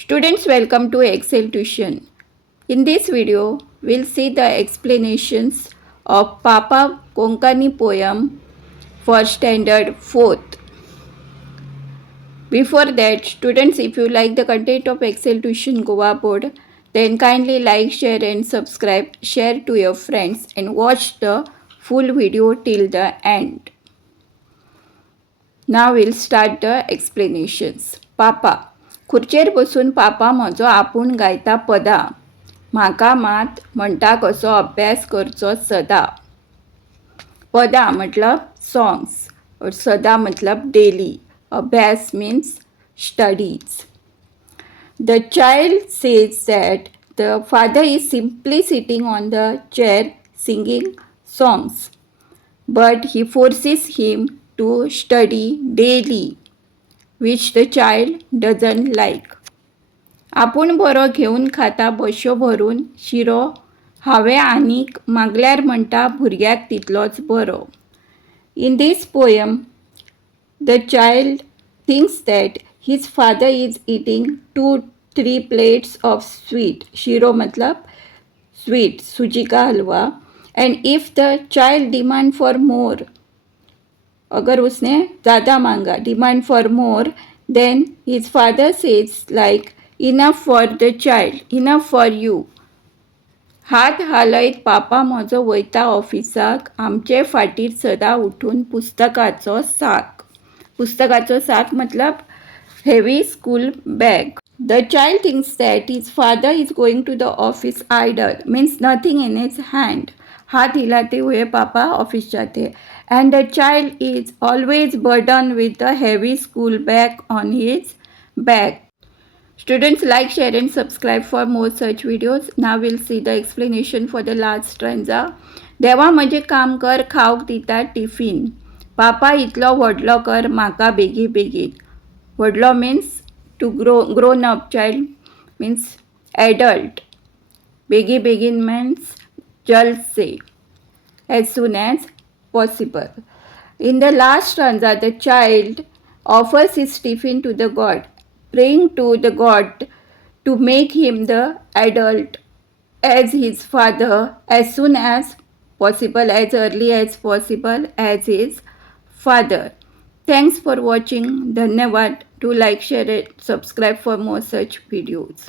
Students, welcome to Excel Tuition. In this video, we'll see the explanations of Papa Konkani poem for standard 4th. Before that, students, if you like the content of Excel Tuition Goa board, then kindly like, share and subscribe, share to your friends and watch the full video till the end. Now we'll start the explanations. Papa. खुर्चेर बसून पापा म्हजो आपूण गायता पदां. म्हाका मात म्हणटा कसो अभ्यास करचो सदां. पदां मतलब सॉंग्स और सदा मतलब डेली. अभ्यास means studies. The child says that the father is simply sitting on the chair singing songs, but he forces him to study daily, which the child doesn't like. आपूण बरो घेवन खाता बश्यो भरून शिरो हांवें आनीक मागल्यार म्हणटा भुरग्याक तितलोच बरो. In this poem, the child thinks that his father is eating 2-3 plates of sweet. शिरो मतलब sweet, सूजी का हलवा. And if the child demand for more, अगर उसने ज़्यादा मांगा, demand for more, then his father says like enough for the child, enough for you. हात हालयत पापा म्हजो वयता ऑफिसाक, आमचे फाटीर सदां उठून पुस्तकाचो साक. पुस्तकाचो साक मतलब heavy school bag. The child thinks that his father is going to the office idle, means nothing in his hand. हाथ हिलाते हुए पापा ऑफिस जाते. And the child is always burdened with the heavy school bag on his back. Students, like, share and subscribe for more such videos. Now we'll see the explanation for the last stanza. देवा म्हजें काम कर, खावंक दिता tiffin. पापा इतलो व्हडलो कर म्हाका बेगी बेगीन. व्हडलो means to grown up, child means adult. Begi begin means jald se, as soon as possible. In the last stanza, the child offers his tiffin to the God, praying to the God to make him the adult as his father as soon as possible, as early as possible as his father. Thanks for watching. Dhanyavad. Do like, share and subscribe for more such videos.